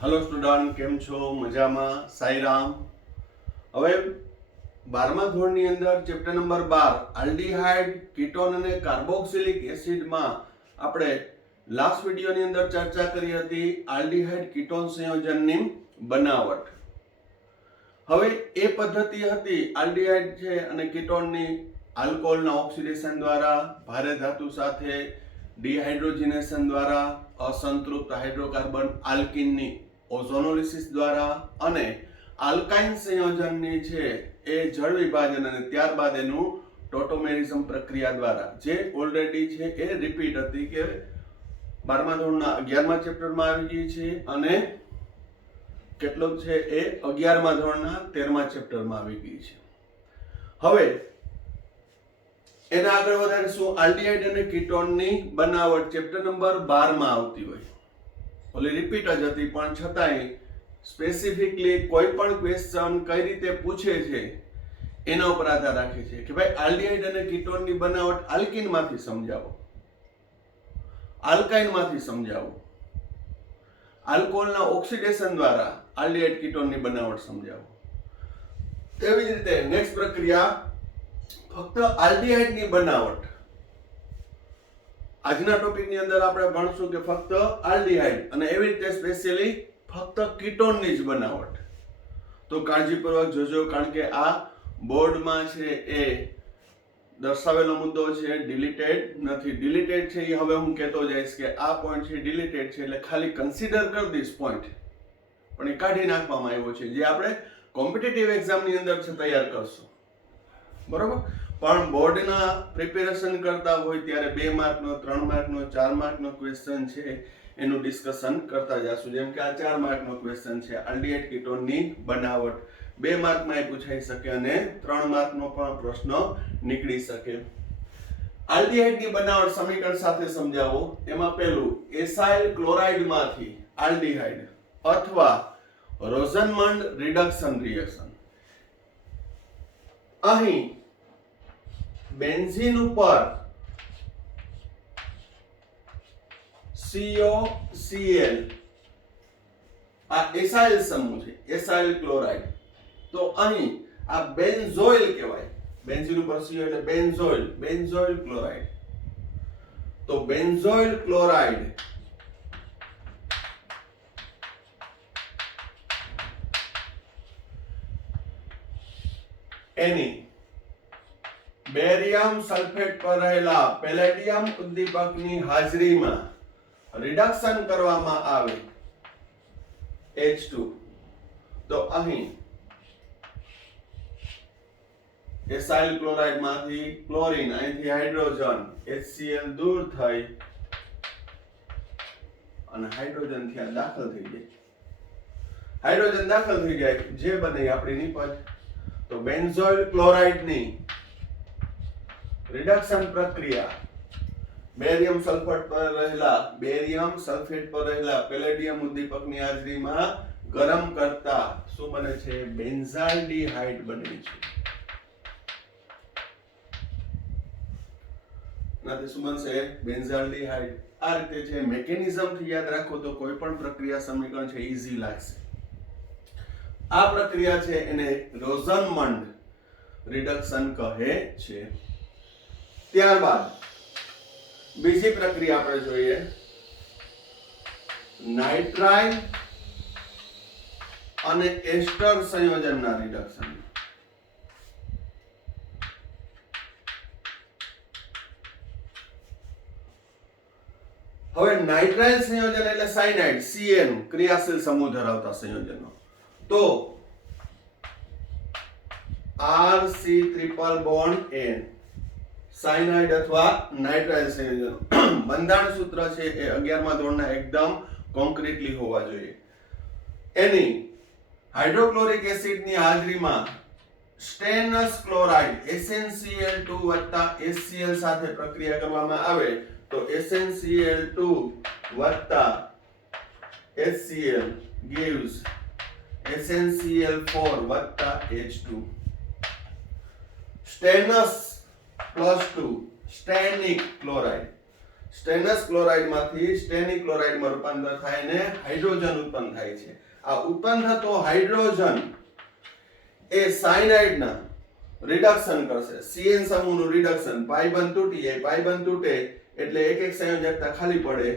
Hello student केम छो मजामा साईराम। હવે 12મા ધોરણની અંદર ચેપ્ટર નંબર 12 આલ્ડીહાઇડ કીટોન અને કાર્બોક્સિલિક એસિડમાં આપણે લાસ્ટ વિડિયોની અંદર ચર્ચા કરી હતી આલ્ડીહાઇડ કીટોન સંયોજનની બનાવટ। હવે એ પદ્ધતિ હતી આલ્ડીહાઇડ છે અને કીટોનની આલ્કોહોલના ઓક્સિડેશન દ્વારા ભારે ધાતુ સાથે ડિહાઇડ્રોજનેશન દ્વારા અસંતૃપ્ત હાઇડ્રોકાર્બન આલ્કીનની ઓઝોનોલિસિસ દ્વારા અને આલ્કાઇન સંયોજનની છે એ જળ વિભાજન અને ત્યારબાદ એનું ટોટોમેરિઝમ પ્રક્રિયા દ્વારા જે ઓલરેડી છે એ રિપીટ હતી કે 12મા ધોરણના 11મા ચેપ્ટરમાં આવી ગઈ છે અને કેટલું છે એ 11મા ધોરણના 13મા ચેપ્ટરમાં આવી ગઈ છે। હવે એના આગળ વધારીશું આલ્ડીહાઇડ અને કીટોનની બનાવટ ચેપ્ટર નંબર 12 માં આવતી હોય ઓલી રિપીટ જ હતી પણ છતાંય સ્પેસિફિકલી કોઈ પણ ક્વેશ્ચન કઈ રીતે પૂછે છે એના ઉપર આધાર રાખે છે કે ભાઈ આલ્ડીહાઇડ અને કીટોનની બનાવટ આલ્કીનમાંથી સમજાવો, આલ્કાઇનમાંથી સમજાવો, આલ્કોહોલના ઓક્સિડેશન દ્વારા આલ્ડીહાઇડ કીટોનની બનાવટ સમજાવો। તેવી જ રીતે નેક્સ્ટ પ્રક્રિયા ફક્ત આલ્ડીહાઇડની બનાવટ। આજના ટોપિકની અંદર આપણે ભણશું કે ફક્ત આલ્ડીહાઇડ અને એવી રીતે સ્પેશિયલી ફક્ત કીટોનની જ બનાવટ। તો કાળજીપૂર્વક જોજો કારણ કે આ બોર્ડમાં છે એ દર્શાવેલો મુદ્દો છે ડિલીટેડ નથી। ડિલીટેડ છે એ હવે હું કહેતો જઈશ કે આ પોઈન્ટ છે ડિલીટેડ છે એટલે ખાલી કન્સિડર કરી દઈશ પોઈન્ટ પણ એ કાઢી નાખવામાં આવ્યો છે જે આપણે કોમ્પિટિટિવ એક્ઝામની અંદર છે તૈયાર કરશું બરોબર। પણ બોર્ડના પ્રિપેરેશન કરતા હોય ત્યારે 2 માર્કનો 3 માર્કનો 4 માર્કનો ક્વેશ્ચન છે એનું ડિસ્કશન કરતા જશું। જેમ કે આ 4 માર્કનો ક્વેશ્ચન છે આલ્ડીહાઇડ કીટોનની બનાવટ 2 માર્કમાં પૂછાઈ શકે અને 3 માર્કનો પણ પ્રશ્ન નીકળી શકે। આલ્ડીહાઇડની બનાવટ સમીકરણ સાથે સમજાવો। એમાં પહેલું એસાઇલ ક્લોરાઇડમાંથી આલ્ડીહાઇડ અથવા રોઝનમંડ રિડક્શન રિએક્શન। અહીં બેન્ઝીન ઉપર COCl આ એસાઇલ સમૂહ છે એસાઇલ ક્લોરાઇડ તો અહીં આ બેન્ઝોઇલ કહેવાય। બેન્ઝીન ઉપર CO એટલે બેન્ઝોઇલ બેન્ઝોઇલ ક્લોરાઇડ તો બેન્ઝોઇલ ક્લોરાઇડ એની બેરિયમ સલ્ફેટ પર રહેલા પેલેડિયમ ઉદ્દીપકની હાજરીમાં રિડક્શન કરવામાં આવે H2 તો અહીં એસાઇલ ક્લોરાઇડ માંથી ક્લોરીન અહીંથી હાઇડ્રોજન HCl દૂર થઈ અને હાઇડ્રોજન ત્યાં દાખલ થઈ જાય। હાઇડ્રોજન દાખલ થઈ જાય જે બને આપણી નિપજ તો બેન્ઝોઇલ ક્લોરાઇડની રિડક્શન પ્રક્રિયા બેરિયમ સલ્ફેટ પર રહેલા પેલેડિયમ ઉદ્દીપકની હાજરીમાં ગરમ કરતા શું બને છે બેન્ઝાલ્ડીહાઇડ બને છે। નાથી શું બનશે બેન્ઝાલ્ડીહાઇડ। આ રીતે છે મેકેનિઝમ થી યાદ રાખો તો કોઈ પણ પ્રક્રિયા સમીકરણ છે ઈઝી લાગશે। આ પ્રક્રિયા છે એને રોઝનમંડ રિડક્શન કહે છે। ત્યારબાદ બીજી પ્રક્રિયા આપણે જોઈએ નાઇટ્રાઇલ અને એસ્ટર સંયોજનના રિડક્શન। હવે નાઇટ્રાઇલ સંયોજન એટલે સાયનાઇડ CN ક્રિયાશીલ સમૂહ ધરાવતા સંયોજનો તો RC triple bond N cyanide અથવા નાઇટ્રાઇલ સંયોજનો બંધારણ સૂત્ર છે એ 11મા ધોરણના એકદમ કોન્ક્રીટલી હોવા જોઈએ। એની હાઇડ્રોક્લોરિક એસિડની હાજરીમાં સ્ટેનસ ક્લોરાઇડ SnCl2 HCl સાથે પ્રક્રિયા કરવામાં આવે તો SnCl2 HCl gives SnCl4 H2 stannous +2 stannic chloride stannous ક્લોરાઇડમાંથી સ્ટેનિક ક્લોરાઇડમાં રૂપાંતર થાય ને હાઇડ્રોજન ઉત્પન્ન થાય છે. આ ઉત્પન્ન થતો હાઇડ્રોજન એ સાયનાઇડના રિડક્શન કરશે. CN સમૂહનું રિડક્શન, પાઈ બંધ તૂટી જાય, પાઈ બંધ તૂટે એટલે એક એક સંયોજકતા ખાલી પડે.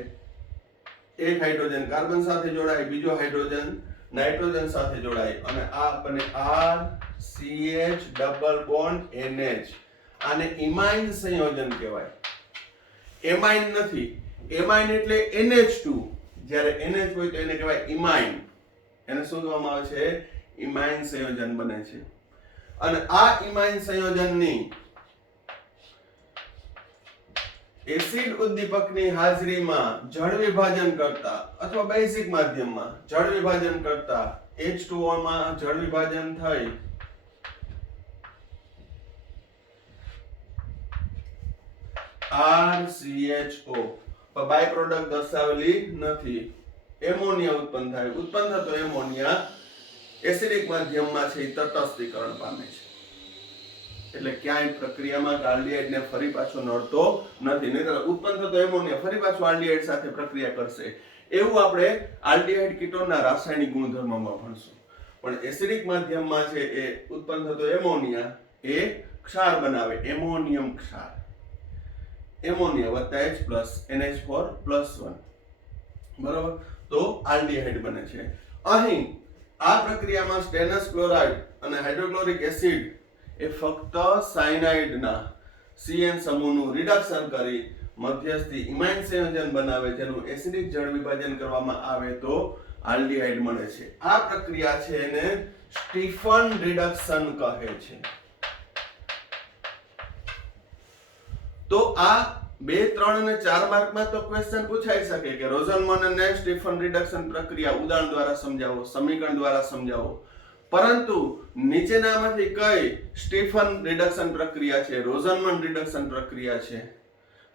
એક હાઇડ્રોજન કાર્બન સાથે જોડાય, બીજો હાઇડ્રોજન નાઇટ્રોજન સાથે જોડાય અને આ બને RCH ડબલ બોન્ડ NH. આને ઇમાઇન સંયોજન કહેવાય. એમાઇન નથી. એમાઇન એટલે NH2. જ્યારે NH હોય તો એને કહેવાય ઇમાઇન. એને શું કહેવામાં આવે છે? ઇમાઇન સંયોજન બને છે. અને આ ઇમાઇન સંયોજનની એસિડ ઉદ્દીપકની હાજરીમાં જળ વિભાજન કરતા અથવા બેઝિક માધ્યમમાં જળ વિભાજન કરતા H2O માં જળ વિભાજન થઈ RCHO પણ બાય પ્રોડક્ટ દર્શાવેલી નથી. એમોનિયા ઉત્પન્ન થાય. ઉત્પન્ન થતો એમોનિયા એસિડિક માધ્યમમાં છે તટસ્થીકરણ પામે છે. એટલે ક્યાંય પ્રક્રિયામાં આલ્ડીહાઇડને ફરી પાછો નડતો નથી. નહીંતર ઉત્પન્ન થતો એમોનિયા ફરી પાછો આલ્ડીહાઇડ સાથે પ્રક્રિયા કરશે. એવું આપણે આલ્ડીહાઇડ કીટોનના રાસાયણિક ગુણધર્મોમાં ભણશું. પણ એસિડિક માધ્યમમાં છે એ ઉત્પન્ન થતો એમોનિયા એ ક્ષાર બનાવે, એમોનિયમ ક્ષાર. એમોનિયા વત્તા H પ્લસ NH4 પ્લસ 1. બરાબર? તો આલ્ડીહાઇડ બને છે. અહીં આ પ્રક્રિયામાં સ્ટેનસ ક્લોરાઇડ અને હાઇડ્રોક્લોરિક એસિડ એ ફક્ત સાયનાઇડના CN સમૂહનું રિડક્શન કરી મધ્યસ્થી ઇમાઇન સંયોજન બનાવે, જેનું એસિડિક જળ વિભાજન કરવામાં આવે તો આલ્ડીહાઇડ મળે છે. આ પ્રક્રિયા છે એને સ્ટીફન રિડક્શન કહે છે. તો આ 2, 3 અને 4 માર્કમાં તો ક્વેશ્ચન પૂછાઈ શકે કે રોઝનમન અને સ્ટીફન રિડક્શન પ્રક્રિયા ઉદાહરણ દ્વારા સમજાવો, સમીકરણ દ્વારા સમજાવો. પરંતુ નીચેનામાંથી કઈ સ્ટીફન રિડક્શન પ્રક્રિયા છે, રોઝનમન રિડક્શન પ્રક્રિયા છે,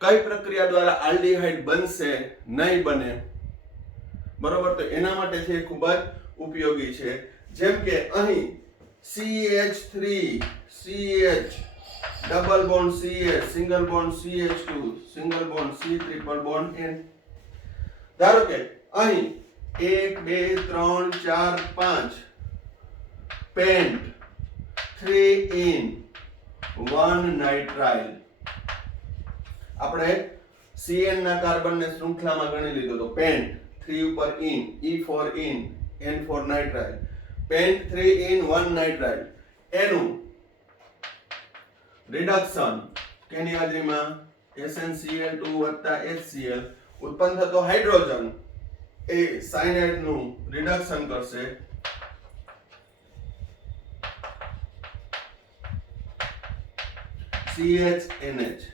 કઈ પ્રક્રિયા દ્વારા આલ્ડીહાઇડ બનશે, નહીં બને, બરોબર? તો એના માટે છે ખૂબ જ ઉપયોગી છે. જેમ કે અહીં CH3 CH double bond CH single bond CH2 single bond C triple bond N. ધારો કે અહીં 1 2 3 4 5 પેન્ટ 3 in 1 નાઇટ્રાઇલ. આપણે CN ના કાર્બન ને શૃંખલામાં ગણી લીધો તો પેન્ટ 3 ઉપર in, E4 in, N4 nitrile. Pant 3 in 1 nitrile. એનું રિડક્શન કેની હાજરીમાં SnCl2 HCl ઉત્પન્ન થતો હાઇડ્રોજન એ સાયનાઇડ નું રિડક્શન કરશે. CHNH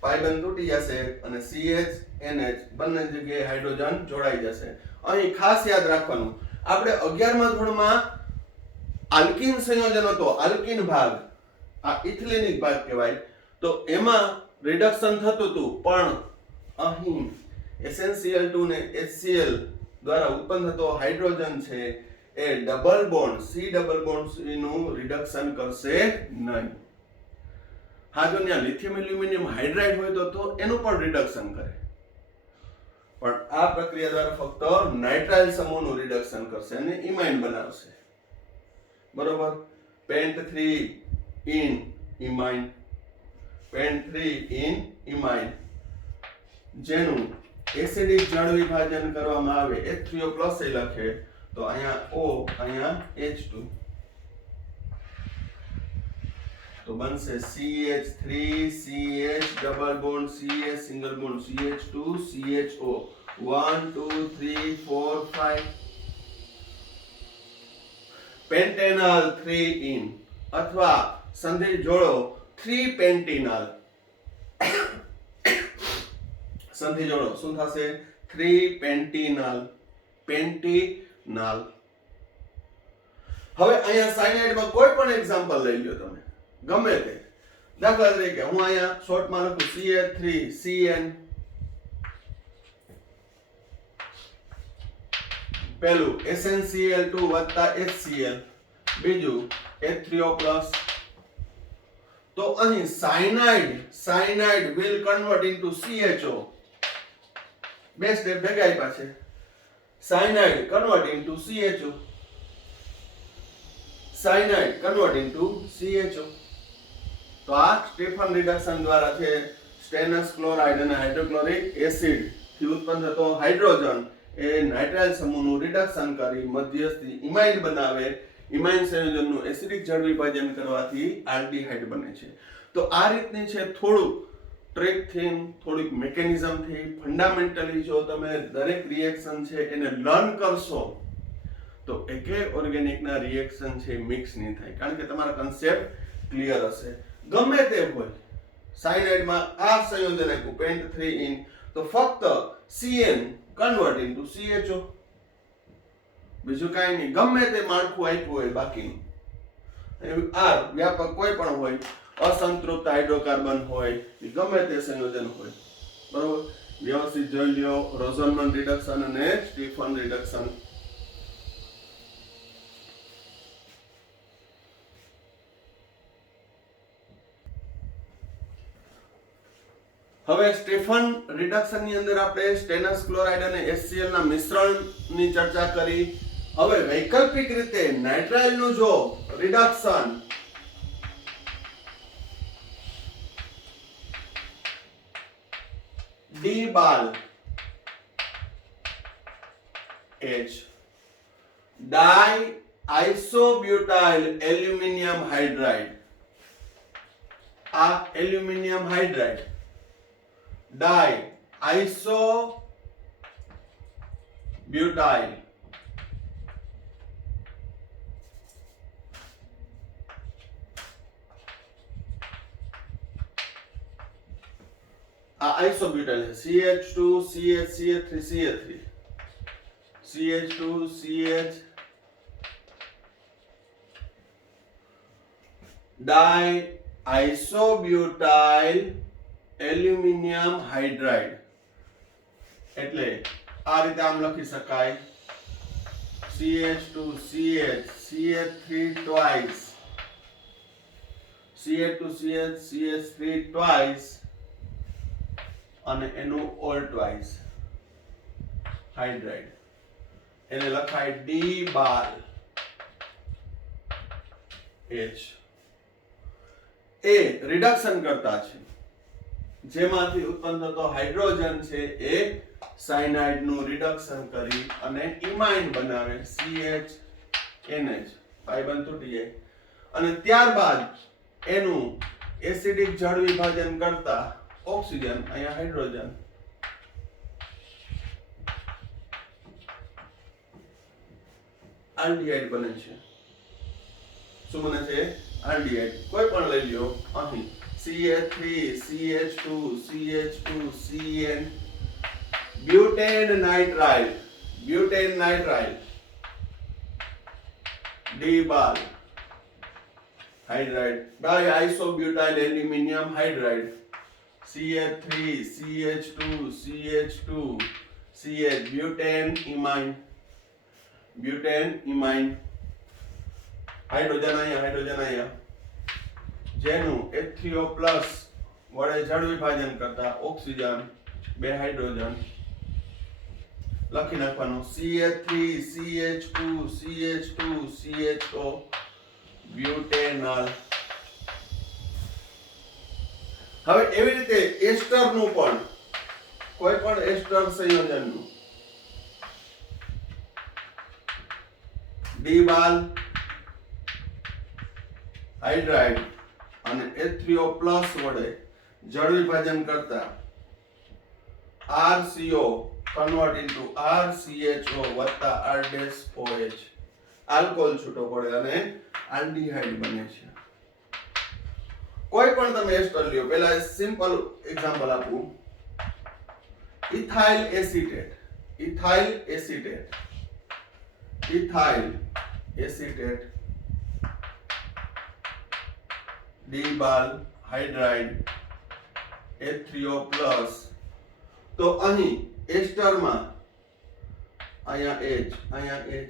પાઈ બંધ તૂટી જશે અને CHNH બંને જગ્યાએ હાઇડ્રોજન જોડાઈ જશે. અહીં ખાસ યાદ રાખવાનું, આપણે 11મા ધોરણમાં આલ્કીન સંયોજન હતો, આલ્કીન ભાગ, આ ઇથિલિનિક ભાગ કહેવાય, તો એમાં રિડક્શન થતું હતું. પણ અહીં SnCl2 ને HCl દ્વારા ઉત્પન્ન થતો હાઇડ્રોજન છે એ double bond C double bond C નું રિડક્શન કરશે નહીં. હા, જો ત્યાં લિથિયમ એલ્યુમિનિયમ હાઇડ્રાઇડ હોય તો એનું પણ રિડક્શન કરે, પણ આ પ્રક્રિયા દ્વારા ફક્ત નાઇટ્રાઇલ સમૂહનું રિડક્શન કરશે અને ઇમાઇન બનાવશે. બરોબર? પેન્ટ 3 in ઇમાઇન, પેન્ટ 3 in ઇમાઇન, જેનું એસિડિક જળ વિભાજન કરવામાં આવે H3O પ્લસ એ લખે તો અહીંયા O, અહીંયા H2, તો બનશે CH3 CH double bond CH single bond CH2 CHO 1 2 3 4 5. પેન્ટેનલ 3 in અથવા સંધિ જોડો 3 પેન્ટિનલ. સંધિ જોડો શું થશે? 3 પેન્ટિનલ. પેન્ટિનલ. હવે અહીંયા સાયનાઇડમાં કોઈ પણ એક્ઝામ્પલ લઈ લો તમે, ગમે તે. દાખલા તરીકે હું અહીંયા શોર્ટમાં લખું CH3 CN, પહેલું SnCl2 HCl, બીજું H3O+. તો અહીં cyanide will convert into CHO. બે સ્ટેપ ભેગા આપ્યા છે. Cyanide convert into CHO, cyanide convert into CHO. તો આ સ્ટેફન રિડક્શન દ્વારા છે સ્ટેનસ ક્લોરાઇડ અને હાઇડ્રોક્લોરિક એસિડ થી ઉત્પન્ન થતો હાઇડ્રોજન એ નાઇટ્રાઇલ સમૂહનું રિડક્શન કરી મધ્યસ્થી ઇમાઇન બનાવે. ઇમાઇન સંયોજનનું એસિડિક જળ વિભાજન કરવાથી આલ્ડીહાઇડ બને છે. તો આ રીતની છે થોડુંક ટ્રેકથી, થોડીક મિકેનિઝમથી, ફંડામેન્ટલી જો તમે દરેક રિએક્શન છે એને લર્ન કરશો તો એકે ઓર્ગેનિકના રિએક્શન છે મિક્સ નહીં થાય, કારણ કે તમારા કન્સેપ્ટ ક્લિયર હશે. ગમે તે હોય, સાયનાઇડમાં આ સંયોજન આપ્યું પેન્ટ 3 ઇન, તો ફક્ત CN કન્વર્ટ ઇન્ટુ CHO, બીજું કાંઈ નહીં. ગમે તે માળખું આપ્યું હોય બાકીનું, R વ્યાપક કોઈ પણ હોય, અસંતૃપ્ત હાઇડ્રોકાર્બન હોય, ગમે તે સંયોજન હોય, બરોબર. વ્યવસ્થિત જોઈ લ્યો રોઝનમન રિડક્શન અને સ્ટીફન રિડક્શન. હવે સ્ટેફન રિડક્શન ની અંદર આપણે સ્ટેનસ ક્લોરાઇડ અને HCl ના મિશ્રણની ચર્ચા કરી. હવે વૈકલ્પિક રીતે નાઇટ્રાઇલ નું જો reduction D-Bal H diisobutyl aluminium hydride, આ aluminium hydride diisobutyl isobutyl CH2 CH CH3 CH3 CH2 CH diisobutyl aluminium hydride. એટલે આ રીતે આમ લખી શકાય CH2 CH CH3 twice, CH2 CH CH3 twice અને એનું ઓલ ટ્વાઇસ હાઇડ્રાઇડ. એને લખાય D-Bal H. એ રિડક્શન કરતા છે, જેમાંથી ઉત્પન્ન થતો હાઇડ્રોજન છે એ સાયનાઇડ નું રિડક્શન કરી અને ઇમાઇન બનાવે CHNH, પાઈ બંધ તૂટી જાય. અને ત્યારબાદ એનું એસિડિક જળ વિભાજન કરતા ઓક્સિજન, અહીંયા હાઇડ્રોજન, આલ્ડીહાઇડ બને છે. શું બને છે? આલ્ડીહાઇડ. કોઈ પણ લઈ લ્યો, અહીં CH3 CH2 CH2 CN, butane nitrile, butane nitrile, D-Bal hydride, diisobutyl aluminium hydride, CH3 CH2 CH2 CH, butane imine, butane imine, hydrogen અહીંયા, હાઇડ્રોજન અહીંયા, જેનું H3O+ વડે જળ વિભાજન કરતા ઓક્સિજન, બે હાઇડ્રોજન, લખી નાખવાનું CH3 CH2 CH2 CHO, બ્યુટેનલ. હવે એવી રીતે એસ્ટર નું પણ, કોઈ પણ એસ્ટર સંયોજન નું D-Bal હાઇડ્રાઇડ અને H3O+ વડે જળ વિભાજન કરતા RCO કન્વર્ટ ઇન્ટુ RCHO વત્તા R-OH, આલ્કોહોલ છૂટો પડે અને આલ્ડીહાઇડ બને છે. કોઈ પણ તમે એસ્ટર લ્યો, પહેલા સિમ્પલ એક્ઝામ્પલ આપું. Ethyl acetate, ethyl acetate, ethyl acetate, D-Bal hydride, H3O+. તો અહીં એસ્ટરમાં અહીંયા H, અહીંયા H,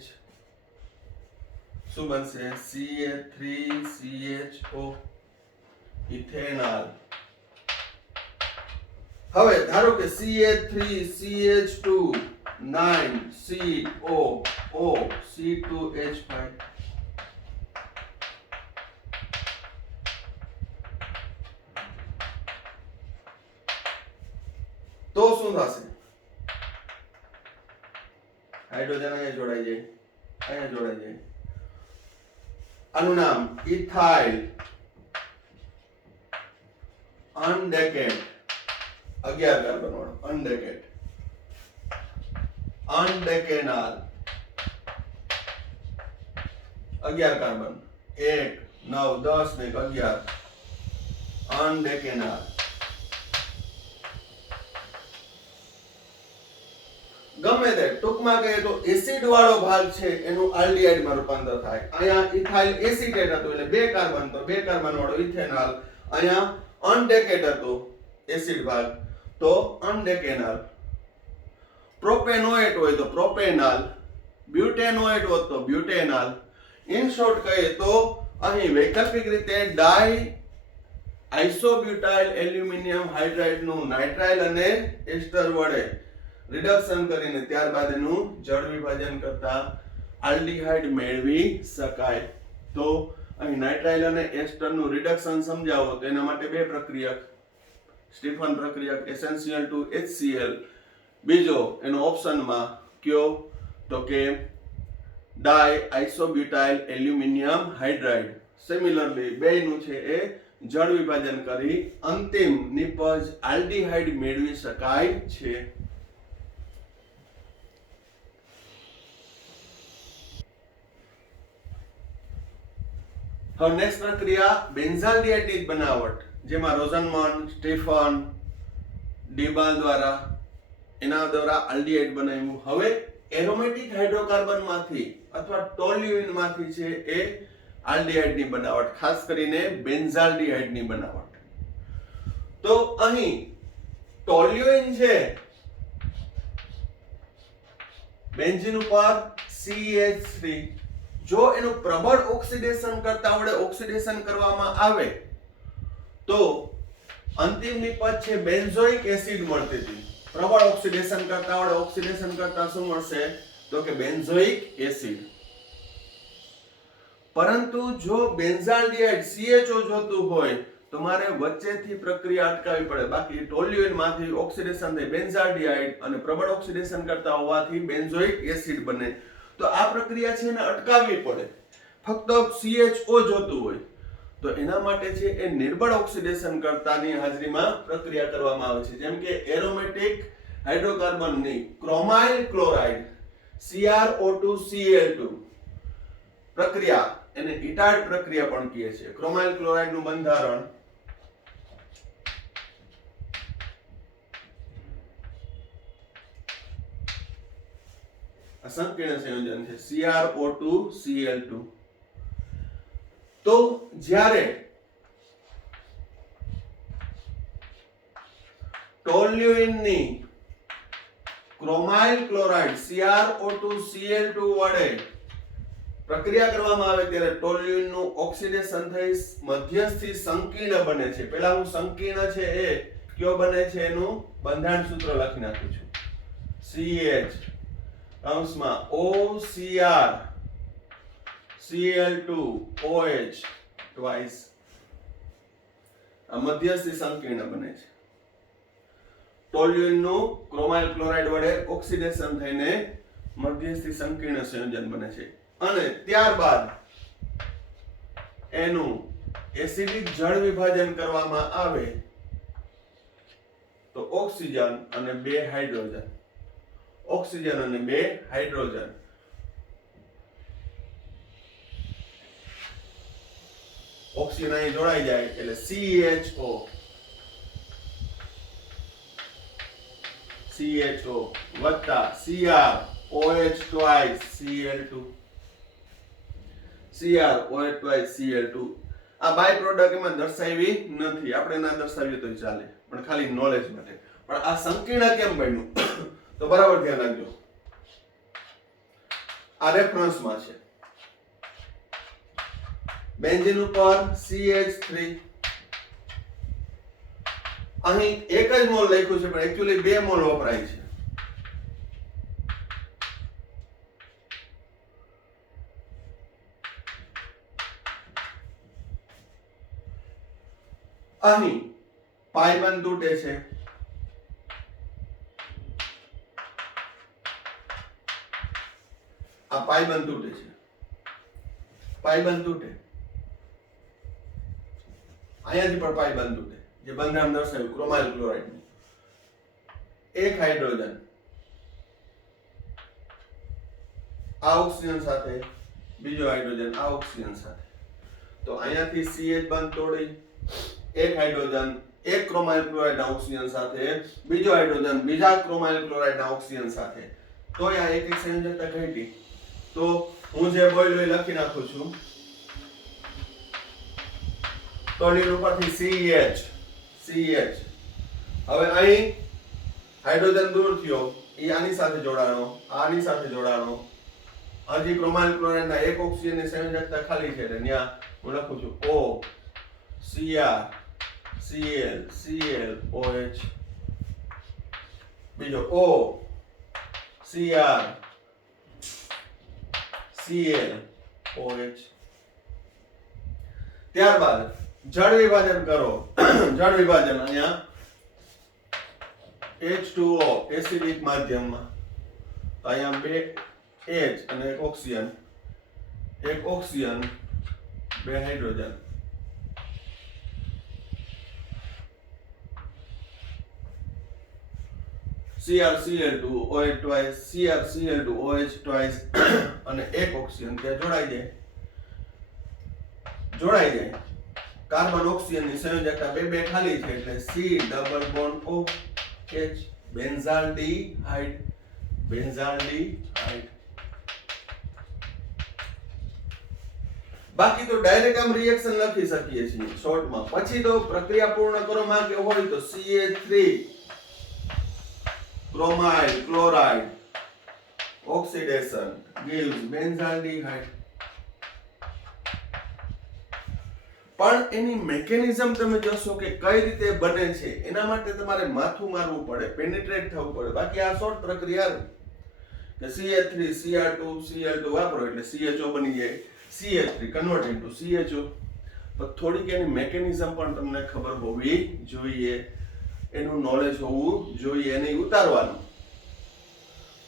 શું બનશે? CH3CHO, ઇથેનોલ, હવે ધારો કે CH3 CH2 9 CO O C2H5 તો શું થશે? હાઇડ્રોજન અહીંયા જોડાઈ જાય, અહીંયા જોડાઈ જાય. આનું નામ ઇથાઇલ અનડેકેટ 11 કાર્બન વાળો અનડેકેટ અનડેકેનાલ 11 કાર્બન 1 9 10 ને 11 અનડેકેનાલ. ગમે તે ટૂંકમાં કહીએ તો એસિડ વાળો ભાગ છે એનું આલ્ડીહાઇડ માં રૂપાંતર થાય. અહીંયા ઇથાઇલ એસિટેટ હતું એટલે 2 કાર્બન, તો 2 કાર્બન વાળો ઇથેનોલ. અહીંયા અનડેકેટ હતું એસિડ ભાગ તો અનડેકેનાલ. પ્રોપેનોએટ હોય તો પ્રોપેનાલ, બ્યુટેનોએટ હોય તો બ્યુટેનાલ. ઇન શોર્ટ કહીએ તો અહીં વૈકલ્પિક રીતે ડાઈ આઇસોબ્યુટાઇલ એલ્યુમિનિયમ હાઇડ્રાઇડ નું નાઇટ્રાઇલ અને એસ્ટર વડે રિડક્શન કરીને ત્યારબાદ એનું જળ વિભાજન કરતા આલ્ડીહાઇડ મેળવી શકાય. તો અહીં નાઇટ્રાઇલ અને એસ્ટર નું રિડક્શન સમજાવો તો એના માટે 2 પ્રક્રિયક, સ્ટીફન પ્રક્રિયક એસેન્શિયલ ટુ HCl. બીજો એનો ઓપ્શનમાં કયો તો કે ડાઈ આઇસોબ્યુટાઇલ એલ્યુમિનિયમ હાઇડ્રાઇડ. સિમિલરલી બેયનું છે એ જળ વિભાજન કરી અંતિમ નિપજ આલ્ડીહાઇડ મેળવી શકાય છે. હવે નેક્સ્ટ પ્રક્રિયા બેન્ઝાલ્ડિહાઇડની બનાવટ, જેમાં રોઝનમન, સ્ટીફન, ડીબાલ દ્વારા એના દ્વારા આલ્ડીહાઇડ બનાવ્યું. હવે એરોમેટિક હાઇડ્રોકાર્બન માંથી અથવા ટોલ્યુઇન માંથી છે એ આલ્ડીહાઇડ ની બનાવટ, ખાસ કરીને બેન્ઝાલ્ડિહાઇડ ની બનાવટ. તો અહીં ટોલ્યુઇન છે બેન્ઝીન ઉપર CH3, જો એનું પ્રબળ ઓક્સિડેશન કરતા વડે ઓક્સિડેશન કરવામાં આવે તો અંતિમ નિપજ છે બેન્ઝોઇક એસિડ મળતી હતી. પ્રબળ ઓક્સિડેશન કરતા વડે ઓક્સિડેશન કરતા શું મળશે તો કે બેન્ઝોઇક એસિડ. પરંતુ જો બેન્ઝાલ્ડિહાઇડ CHO જોતું હોય તો મારે વચ્ચેથી પ્રક્રિયા અટકાવવી પડે. બાકી ટોલ્યુઇન માંથી ઓક્સિડેશન થઈ બેન્ઝાલ્ડિહાઇડ અને પ્રબળ ઓક્સિડેશન કરતા હોવાથી બેન્ઝોઇક એસિડ બને. તો આ પ્રક્રિયા છે એને અટકાવવી પડે. ફક્ત CHO જોતું હોય તો એના માટે છે એ નિર્બળ ઓક્સિડેશન કરતાની હાજરીમાં પ્રક્રિયા કરવામાં આવે છે. જેમ કે એરોમેટિક હાઇડ્રોકાર્બનની ક્રોમાઇલ ક્લોરાઇડ CrO2Cl2 પ્રક્રિયા, એને ઇટાડ પ્રક્રિયા પણ કહે છે. ક્રોમાઇલ ક્લોરાઇડ નું બંધારણ સંકીર્ણ સંયોજન છે CrO2Cl2. તો જ્યારે ટોલ્યુઇનની ક્રોમાઇલ ક્લોરાઇડ CrO2Cl2 વડે પ્રક્રિયા કરવામાં આવે ત્યારે ટોલ્યુઇનનું ઓક્સિડેશન થઈ મધ્યસ્થી સંકીર્ણ બને છે. પહેલા હું સંકીર્ણ છે એ કયો બને છે એનું બંધારણ સૂત્ર લખી નાખું છું. CH અંશમાં OCr Cl2 OH twice. આ મધ્યસ્થી સંકીર્ણ બને છે. ટોલ્યુઇનનું ક્રોમાઇલ ક્લોરાઇડ વડે ઓક્સિડેશન થઈને મધ્યસ્થી સંકીર્ણ સંયોજન બને છે અને ત્યારબાદ એનું એસિડિક જળ વિભાજન કરવામાં આવે તો ઓક્સિજન અને 2 હાઇડ્રોજન, ઓક્સિજન અને 2 હાઇડ્રોજન. ઓક્સિજન અહીં જોડાઈ જાય એટલે CHO વત્તા Cr OH twice Cl2, Cr OH twice Cl2. આ બાય પ્રોડક્ટ એમાં દર્શાવી નથી, આપણે ના દર્શાવીએ તો ચાલે, પણ ખાલી નોલેજ માટે. પણ આ સંકીર્ણ કેમ બન્યું તો બરાબર ધ્યાન રાખજો. આ રેફરન્સમાં છે. બેન્ઝીન ઉપર CH3, અહીં એક જ મોલ લખ્યું છે પણ એક્ચ્યુઅલી 2 મોલ વપરાય છે. અહીં પાઈ બંધ તૂટે છે. આ પાઈ બંધ તૂટે છે. પાઈ બંધ તૂટે, અહીંયાથી પણ પાઈ બંધ તૂટે, જે બંધારણ દર્શાવ્યું ક્રોમાઇલ ક્લોરાઇડ નું. એક હાઇડ્રોજન આ ઓક્સિજન સાથે, બીજો હાઇડ્રોજન આ ઓક્સિજન સાથે, તો અહીંયાથી CH બંધ તોડી એક હાઇડ્રોજન એક ક્રોમાઇલ ક્લોરાઇડ ના ઓક્સિજન સાથે, બીજો હાઇડ્રોજન બીજા ક્રોમાઇલ ક્લોરાઇડ ના ઓક્સિજન સાથે, તો આ એક એક સંયોજકતા ઘટી. તો હું જે બોલ્યો એ લખી નાખું છું. તોડીન ઉપરથી CH. હવે અહીં હાઇડ્રોજન દૂર થયો, એ આની સાથે જોડાણો, આની સાથે જોડાણો. હજી ક્રોમાઇલ ક્લોરાઇડ ના એક ઓક્સિજન ની સંયોજકતા ખાલી છે એટલે ત્યાં હું લખું છું O Cr Cl Cl OH, બીજો O Cr Cl OH. ત્યારબાદ જળ વિભાજન કરો. જળ વિભાજન અહીંયા H2O એસિડિક માધ્યમમાં, તો અહીંયા 2 H અને એક oxygen, 2 hydrogen. CrCl2 OH twice, CrCl2 OH twice અને એક ઓક્સિજન ત્યાં જોડાઈ જાય. કાર્બન ઓક્સિજન ની સંયોજકતા 2 ખાલી છે એટલે C ડબલ બોન્ડ OH, બેન્ઝાલ્ડીહાઇડ. બાકી તો ડાયરેક્ટ આમ રિએક્શન લખી શકીએ છીએ શોર્ટમાં. પછી તો પ્રક્રિયા પૂર્ણ કરવા માંગે હોય તો CH3 ક્રોમાઇલ ક્લોરાઇડ ઓક્સિડેશન gives બેન્ઝાલ્ડીહાઇડ. પણ એની મિકેનિઝમ તમે જોશો કે કઈ રીતે બને છે, એના માટે તમારે માથું મારવું પડે, પેનિટ્રેટ થવું પડે. બાકી આ શોર્ટ પ્રક્રિયા કે CH3 Cr2 Cl2 વાપરો એટલે CHO બની જાય, CH3 કન્વર્ટ ઇન્ટુ CHO. પણ થોડીક એની મિકેનિઝમ પણ તમને ખબર હોવી જોઈએ, એનું નોલેજ હોવું જોઈએ, એને ઉતારવાનું.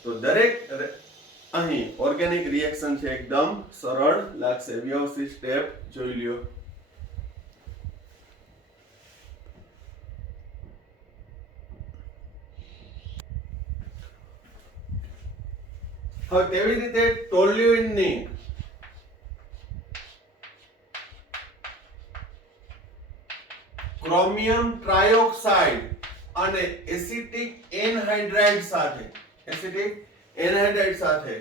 તો દરેક અહીં ઓર્ગેનિક રિએક્શન છે એકદમ સરળ લાગશે. વ્યવસ્થિત સ્ટેપ જોઈ લ્યો. હવે તેવી રીતે ટોલ્યુઇનની ક્રોમિયમ ટ્રાયોક્સાઇડ અને એસિટિક એનહાઇડ્રાઇડ સાથે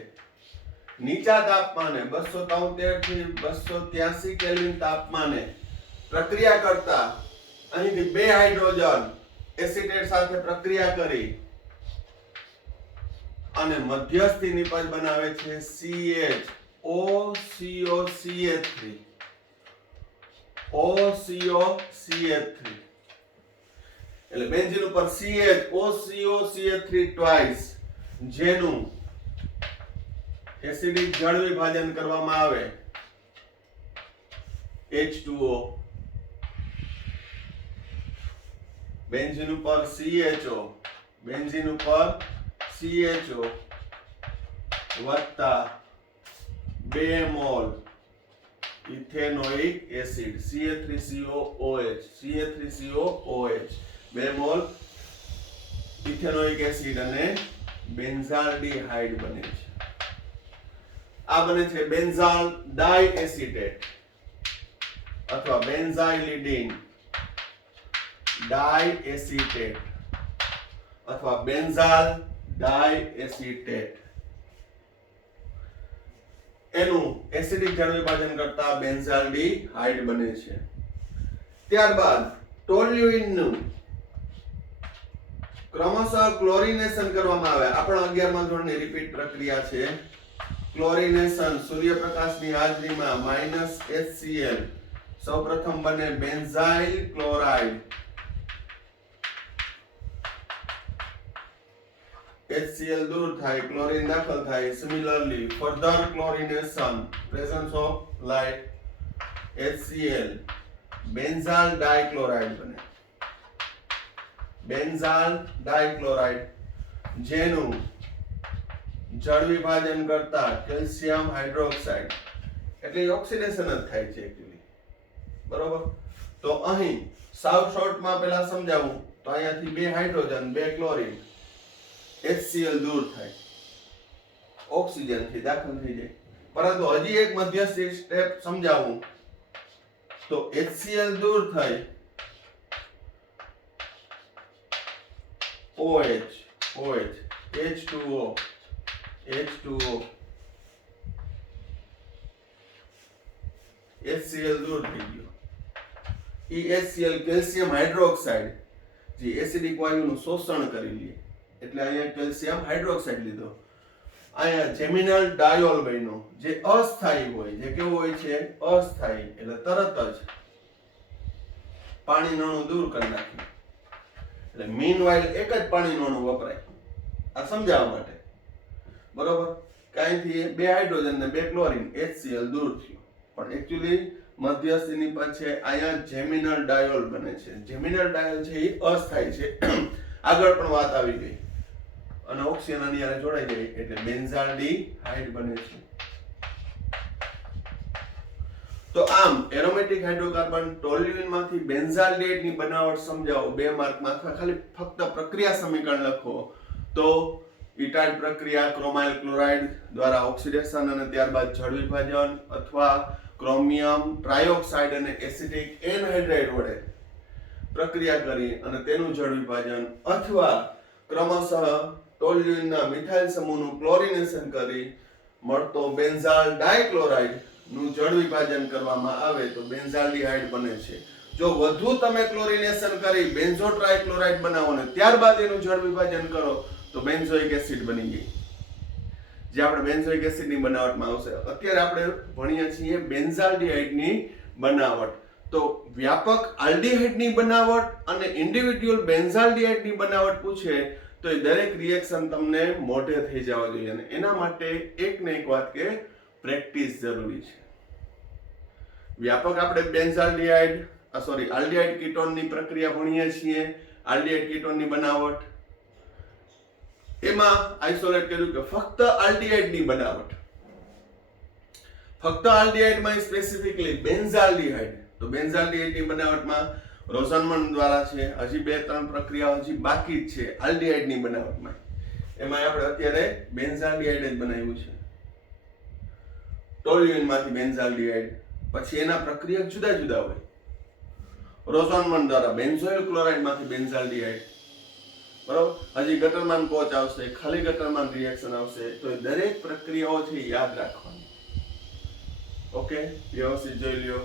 નીચા તાપમાને 273 થી 283 કેલ્વિન તાપમાને પ્રક્રિયા કરતા અહીંથી 2 હાઇડ્રોજન એસિટેટ સાથે પ્રક્રિયા કરી અને મધ્યસ્થી નિપજ બનાવે છે CH OCO-CH3. એટલે બેન્ઝીન ઉપર CH OCO-CH3 ટ્વાઇસ, જેનું એસિડિક જળ વિભાજન કરવામાં આવે H2O, બેન્ઝીન ઉપર CHO વત્તા 2 mall ethanoic acid CH3COOH 2 mall ethanoic acid અને બેન્ઝાલ્ડીહાઇડ બને છે. આ બને છે બેન્ઝાલ ડાઇએસિટેટ અથવા બેન્ઝાઇલિડીન ડાઇએસિટેટ અથવા બેન્ઝાલ ડાઇએસિટેટ. એનું એસિડિક જળ વિભાજન કરતા બેન્ઝાલ્ડીહાઇડ બને છે. ત્યારબાદ ટોલ્યુઇનનું ક્રમશઃ ક્લોરિનેશન કરવામાં આવે. આપણા 11મા ધોરણની રિપીટ પ્રક્રિયા છે. ક્લોરિનેશન સૂર્યપ્રકાશની હાજરીમાં -HCl સૌપ્રથમ બને બેન્ઝાઇલ ક્લોરાઇડ HCl દૂર થાય, ક્લોરીન દાખલ થાય. Similarly further chlorination, presence of light, HCl બેન્ઝાલ ડાઇક્લોરાઇડ બને. બેન્ઝાલ ડાઇક્લોરાઇડ જેનું જળ વિભાજન કરતા કેલ્શિયમ હાઇડ્રોક્સાઇડ એટલે ઓક્સિડેશન જ થાય છે એકચ્યુઅલી. બરોબર. તો અહીં સાવ શોર્ટમાં પહેલા સમજાવું તો અહીંયાથી 2 હાઇડ્રોજન 2 ક્લોરીન HCl દૂર થાય, ઓક્સિજન થી દાખલ થઈ જાય. પરંતુ હજી એક મધ્યસ્થી સ્ટેપ સમજાવું તો HCl દૂર થાય, OH H2O HCl દૂર થઈ ગયો. HCl કેલ્શિયમ હાઇડ્રોક્સાઇડ જે એસિડિક વાયુનું શોષણ કરી લે એટલે અહીંયા કેલ્શિયમ હાઇડ્રોક્સાઇડ લીધો. અહીંયા જેમિનલ ડાયોલ બન્યો જે અસ્થાયી હોય, જે કેવું હોય છે અસ્થાયી, એટલે તરત જ પાણીનું અણુ દૂર કરી નાખ્યું. એટલે મીનવાઇલ એક જ પાણીનું અણુ વપરાય આ સમજાવવા માટે. બરોબર. કાંઈથી 2 હાઇડ્રોજન ને 2 ક્લોરીન HCl દૂર થયું. પણ એકચ્યુઅલી મધ્યસ્થીની પછી અહીંયા જેમિનલ ડાયોલ બને છે. જેમિનલ ડાયોલ છે એ અસ્થાયી છે. આગળ પણ વાત આવી ગઈ અને ઓક્સિજન આની સાથે જોડાઈ જાય એટલે બેન્ઝાલ્ડીહાઇડ બને છે. તો આમ એરોમેટિક હાઇડ્રોકાર્બન ટોલ્યુઇન માંથી બેન્ઝાલ્ડીહાઇડ ની બનાવટ સમજાવો 2 માર્કમાં, અથવા ખાલી ફક્ત પ્રક્રિયા સમીકરણ લખો તો ઇટાઇડ પ્રક્રિયા ક્રોમાઇલ ક્લોરાઇડ દ્વારા ઓક્સિડેશન અને ત્યારબાદ જળ વિભાજન, અથવા ક્રોમિયમ ટ્રાયોક્સાઇડ અને એસિટિક એનહાઇડ્રાઇડ વડે પ્રક્રિયા કરી અને તેનું જળ વિભાજન, અથવા ક્રમશઃ ટોલ્યુઇનના મિથાઇલ સમૂહનું ક્લોરિનેશન કરી મળતો બેન્ઝાલ ડાઇક્લોરાઇડ નું જળ વિભાજન કરવામાં આવે તો બેન્ઝાલ્ડીહાઇડ બને છે. જો વધુ તમે ક્લોરિનેશન કરી બેન્ઝો ટ્રાઇક્લોરાઇડ બનાવો ને ત્યારબાદ એનું જળ વિભાજન કરો તો બેન્ઝોઇક એસિડ બની ગઈ, જે આપણે બેન્ઝોઇક એસિડની બનાવટમાં આવશે. અત્યારે આપણે ભણીએ છીએ બેન્ઝાલ્ડીહાઇડની બનાવટ. તો વ્યાપક આલ્ડીહાઇડની બનાવટ અને ઇન્ડિવિડ્યુઅલ બેન્ઝાલ્ડીહાઇડની બનાવટ પૂછે તો એ દરેક રિએક્શન તમને મોઢે થઈ જવા જોઈએ, અને એના માટે એક ને એક વાત કે પ્રેક્ટિસ જરૂરી છે. વ્યાપક આપણે બેન્ઝાલ્ડીહાઇડ આલ્ડીહાઇડ કીટોનની પ્રક્રિયા ભણીએ છીએ, આલ્ડીહાઇડ કીટોનની બનાવટ. એમાં આઇસોલેટ કર્યું કે ફક્ત આલ્ડીહાઇડની બનાવટ, ફક્ત આલ્ડીહાઇડમાં સ્પેસિફિકલી બેન્ઝાલ્ડીહાઇડ. તો બેન્ઝાલ્ડીહાઇડની બનાવટમાં રોઝનમન દ્વારા છે, હજી 2-3 પ્રક્રિયાઓ હજી બાકી જ છે આલ્ડીહાઇડની બનાવટમાં. એમાં આપણે અત્યારે બેન્ઝાલ્ડીહાઇડ જ બનાવ્યું છે. ટોલ્યુઇનમાંથી બેન્ઝાલ્ડીહાઇડ, પછી એના પ્રક્રિયા જુદા જુદા હોય. રોઝનમન દ્વારા બેન્ઝોઇલ ક્લોરાઇડમાંથી બેન્ઝાલ્ડીહાઇડ, બરાબર. હજી ગટરમાન કોચ આવશે, ખાલી ગટરમાન રિએક્શન આવશે. તો એ દરેક પ્રક્રિયાઓ છે યાદ રાખવાની. ઓકે, વ્યવસ્થિત જોઈ લ્યો.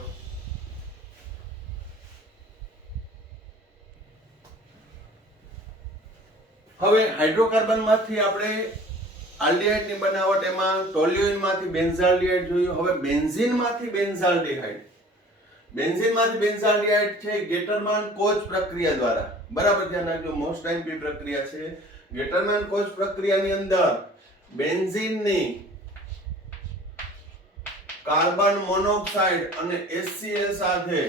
હવે હાઇડ્રોકાર્બન માંથી આપણે આલ્ડીહાઇડ ની બનાવટ, એમાં ટોલ્યુઇન માંથી બેન્ઝાલ્ડીહાઇડ જોયું. હવે બેન્ઝીન માંથી બેન્ઝાલ્ડીહાઇડ. બેન્ઝીન માંથી બેન્ઝાલ્ડીહાઇડ છે ગેટરમાન કોચ પ્રક્રિયા દ્વારા. બરાબર ધ્યાન રાખજો, મોસ્ટ ટાઈમ પ્રક્રિયા છે. ગેટરમાન કોચ પ્રક્રિયાની અંદર બેન્ઝીનની કાર્બન મોનોક્સાઇડ અને HCl સાથે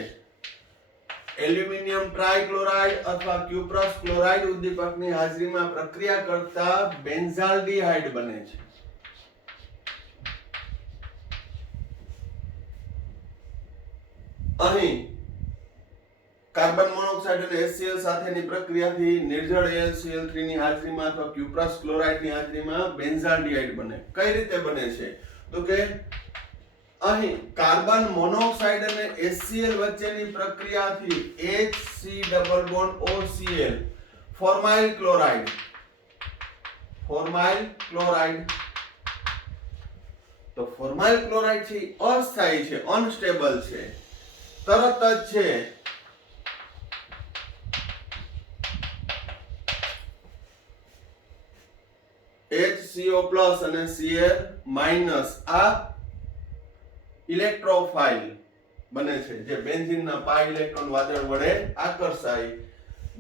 એલ્યુમિનિયમ ટ્રાઇક્લોરાઇડ અથવા ક્યુપ્રસ ક્લોરાઇડ ઉદ્દીપકની હાજરીમાં પ્રક્રિયા કરતા બેન્ઝાલ્ડીહાઇડ બને છે. અહીં કાર્બન મોનોક્સાઇડ અને HCl સાથેની પ્રક્રિયાથી નિર્જળ AlCl3 ની હાજરીમાં અથવા ક્યુપ્રસ ક્લોરાઇડની હાજરીમાં બેન્ઝાલ્ડીહાઇડ બને. કઈ રીતે બને છે તો કે અહીં કાર્બન મોનોક્સાઇડ અને HCl વચ્ચેની પ્રક્રિયાથી HC double bond OCl formyl chloride તો ફોર્માઇલ ક્લોરાઇડ છે અસ્થાયી છે, અનસ્ટેબલ છે, તરત જ છે HCO+ અને Cl- આ ઇલેક્ટ્રોફાઇલ બને છે, જે બેન્ઝીનના પાઈ ઇલેક્ટ્રોન વાદળ વડે આકર્ષાય,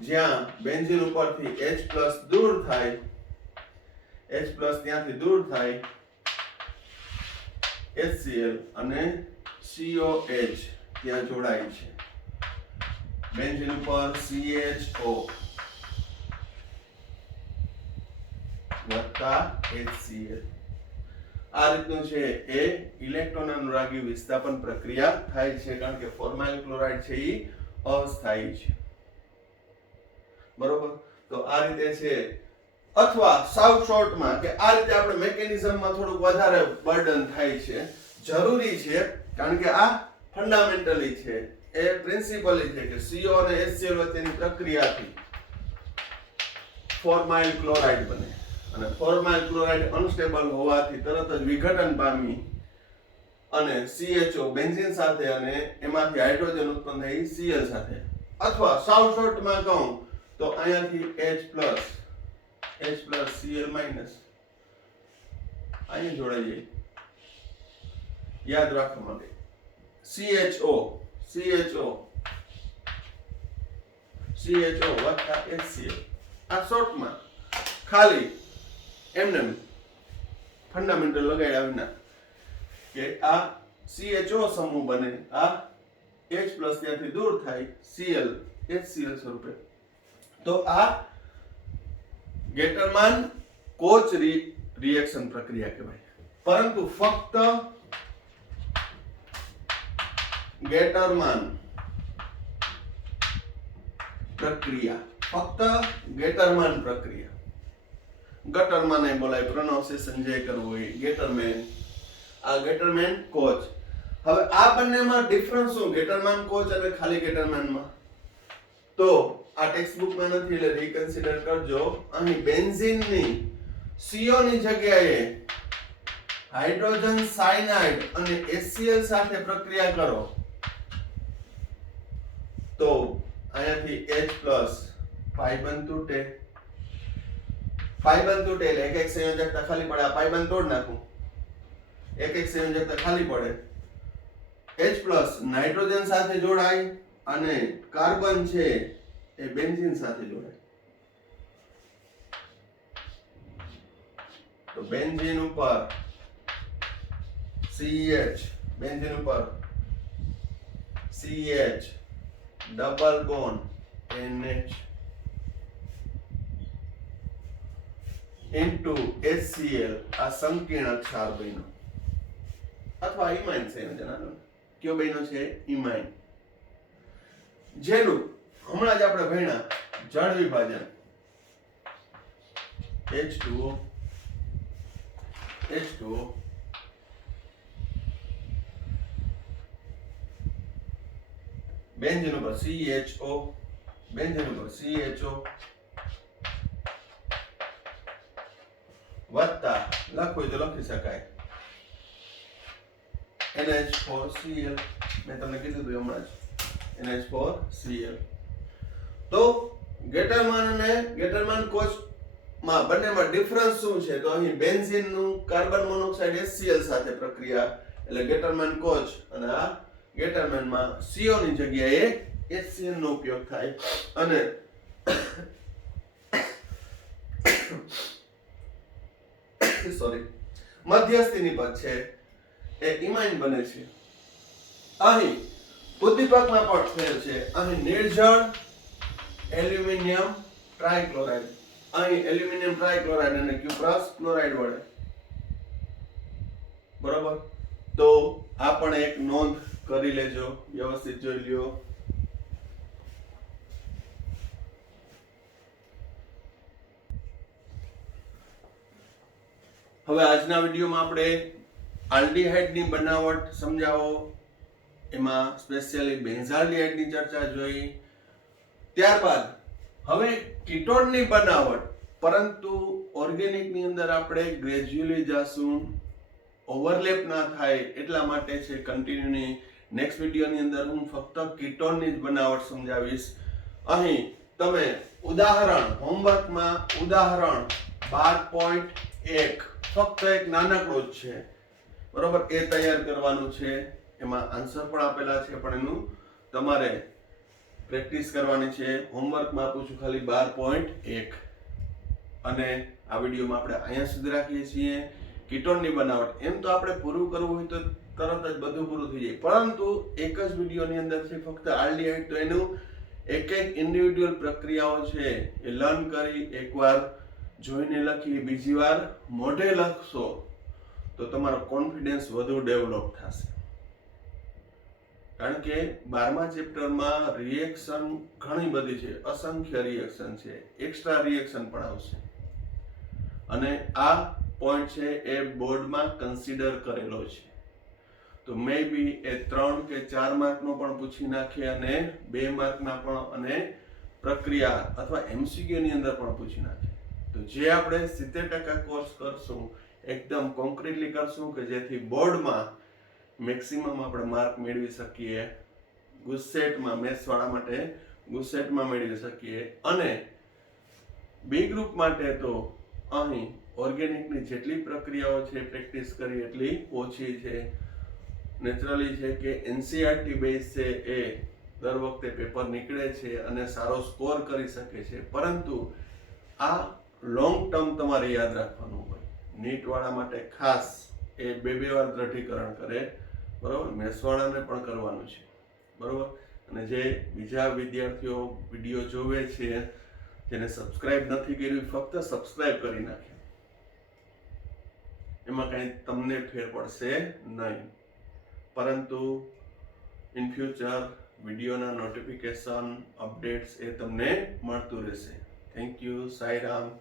જ્યાં બેન્ઝીન ઉપરથી H+ દૂર થાય H પ્લસ ત્યાંથી દૂર થાય HCl અને COH ત્યાં જોડાય છે બેન્ઝીન ઉપર CHO વત્તા HCl આ રીતનું છે એ ઇલેક્ટ્રોન અનુરાગી વિસ્થાપન પ્રક્રિયા થાય છે કારણ કે ફોર્માઇલ ક્લોરાઇડ છે એ અસ્થાયી છે બરોબર તો આ રીતે છે અથવા સાવ શોર્ટમાં કે આ રીતે આપણે મેકેનિઝમમાં થોડુંક વધારે બર્ડન થાય છે જરૂરી છે કારણ કે આ ફંડામેન્ટલી છે એ પ્રિન્સિપલી છે કે CO અને HCl વચ્ચેની પ્રક્રિયાથી ફોર્માઇલ ક્લોરાઇડ બને અને ફોર્માઇલ ક્લોરાઇડ અનસ્ટેબલ હોવાથી તરત જ વિઘટન પામી અને CHO બેન્ઝીન સાથે અને એમાંથી હાઇડ્રોજન ઉત્પન્ન થઈ Cl સાથે અથવા સાવ શોર્ટમાં કહું તો અહીંયાથી H પ્લસ Cl માઇનસ અહીં જોડાઈ જાય યાદ રાખવા માટે CHO વત્તા HCl આ શોર્ટમાં ખાલી એમને ફંડામેન્ટલ લગાડ્યા વિના કે આ CHO સમૂહ બને આ H પ્લસ ત્યાંથી દૂર થાય Cl HCl સ્વરૂપે તો આ ગેટરમાન કોચ રિએક્શન પ્રક્રિયા કહેવાય પરંતુ ફક્ત ગેટરમાન પ્રક્રિયા ગટરમાન એ બોલાય પ્રોનાઉન્સિએશન જે કરવું હોય ગેટરમેન આ ગેટરમેન કોચ હવે આ બંનેમાં ડિફરન્સ શું ગેટરમાન કોચ અને ખાલી ગેટરમેનમાં તો આ ટેક્સ્ટ બુકમાં નથી એટલે રીકન્સિડર કરજો અહીં બેન્ઝીનની CO ની જગ્યાએ હાઇડ્રોજન સાયનાઇડ અને HCl સાથે પ્રક્રિયા કરો તો અહીંયાથી H પ્લસ પાઇબંધ તૂટે એટલે એક એક સંયોજકતા ખાલી પડે આ પાઇબંધ તોડ નાખું એક એક સંયોજકતા ખાલી પડે H પ્લસ નાઇટ્રોજન સાથે જોડાય અને કાર્બન છે એ બેન્ઝીન સાથે જોડાય તો બેન્ઝીન ઉપર CH double bond NH into HCl આ સંકીર્ણ ક્ષાર બન્યો અથવા ઇમાઇન સંયોજન કયો બન્યો છે ઇમાઇન જેનું હમણાં જ આપણે ભણ્યા જળ વિભાજન H2O બેન્ઝીન ઉપર CHO વત્તા લખવું તો લખી શકાય NH4Cl મેં તમને કીધું હતું હમણાં જ NH4Cl તો ગેટરમાન અને ગેટરમાન કોચ માં બંનેમાં ડિફરન્સ શું છે તો અહીં બેન્ઝીન નું કાર્બન મોનોક્સાઇડ HCl સાથે પ્રક્રિયા એટલે ગેટરમાન કોચ અને આ ગેટરમેન માં CO ની જગ્યાએ HCl નો ઉપયોગ થાય અને મધ્યસ્થી પદ છે એ ઇમાઇન બને છે અહીં ઉદ્દીપકમાં પણ ફેર છે અહીં નિર્જળ એલ્યુમિનિયમ ટ્રાઇક્લોરાઇડ અહીં એલ્યુમિનિયમ ટ્રાઇક્લોરાઇડ અને ક્યુપ્રસ ક્લોરાઇડ વડે બરોબર તો આ પણ એક નોંધ કરી લેજો વ્યવસ્થિત જોઈ લ્યો હવે આજના વિડીયોમાં આપણે આલ્ડીહાઇડની બનાવટ સમજાવો એમાં સ્પેશિયલી બેન્ઝાલ્ડીહાઇડની ચર્ચા જોઈ ત્યારબાદ હવે કીટોનની બનાવટ પરંતુ ઓર્ગેનિકની અંદર આપણે ગ્રેજ્યુઅલી જાશું ઓવરલેપ ના થાય એટલા માટે છે કન્ટિન્યુની નેક્સ્ટ વિડીયોની અંદર હું ફક્ત કીટોનની જ બનાવટ સમજાવીશ અહીં તમે ઉદાહરણ હોમવર્કમાં ઉદાહરણ 12.1 ફક્ત એક નાનકડો જ છે બરોબર એ તૈયાર કરવાનું છે એમાં આન્સર પણ આપેલા છે પણ એનું તમારે પ્રેક્ટિસ કરવાની છે હોમવર્કમાં આપું છું ખાલી 12.1 અને આ વિડીયોમાં આપણે અહીંયા સુધી રાખીએ છીએ. કીટોનની બનાવટ એમ તો આપણે પૂરું કરવું હોય તો તરત જ બધું પૂરું થઈ જાય, પરંતુ એક જ વિડીયોની અંદરથી ફક્ત આલ્ડીહાઇડ, તો એનું એક એક ઇન્ડિવિડ્યુઅલ પ્રક્રિયાઓ છે એ લર્ન કરી, એકવાર જોઈને લખી, બીજી વાર મોઢે લખશો તો તમારો કોન્ફિડન્સ વધુ ડેવલપ થશે. કારણ કે 12મા ચેપ્ટરમાં રિએક્શન ઘણી બધી છે, અસંખ્ય રિએક્શન છે, એક્સ્ટ્રા રિએક્શન પણ આવશે. અને આ પોઈન્ટ છે એ બોર્ડમાં કન્સિડર કરેલો છે. તો મે બી એ 3 કે 4 માર્કનો પણ પૂછી નાખે અને 2 માર્કના પણ, અને પ્રક્રિયા અથવા MCQ ની અંદર પણ પૂછી નાખે. તો જે આપણે 70% કોર્સ કરશું એકદમ કોન્ક્રીટલી કરશું કે જેથી બોર્ડમાં મેક્સિમમ આપણે માર્ક મેળવી શકીએ, ગુસ્સેટમાં મેથ્સવાળા માટે ગુસ્સેટમાં મેળવી શકીએ. અને બી ગ્રુપ માટે તો અહીં ઓર્ગેનિકની જેટલી પ્રક્રિયાઓ છે પ્રેક્ટિસ કરી એટલી ઓછી છે. નેચરલી છે કે NCERT બેઝ છે એ દર વખતે પેપર નીકળે છે અને સારો સ્કોર કરી શકે છે, પરંતુ આ લોંગ ટર્મ તમારે યાદ રાખવાનું હોય. નીટવાળા માટે ખાસ એ 2 વાર દ્રઢીકરણ કરે, બરોબર, મેથ્સવાળાને પણ કરવાનું છે, બરોબર. અને જે બીજા વિદ્યાર્થીઓ વિડીયો જોવે છે જેને સબસ્ક્રાઇબ નથી કર્યું, ફક્ત સબસ્ક્રાઇબ કરી નાખે, એમાં કાંઈ તમને ફેર પડશે નહીં, પરંતુ ઇન ફ્યુચર વિડીયોના નોટિફિકેશન અપડેટ્સ એ તમને મળતું રહેશે. Thank you. સાંઈ રામ.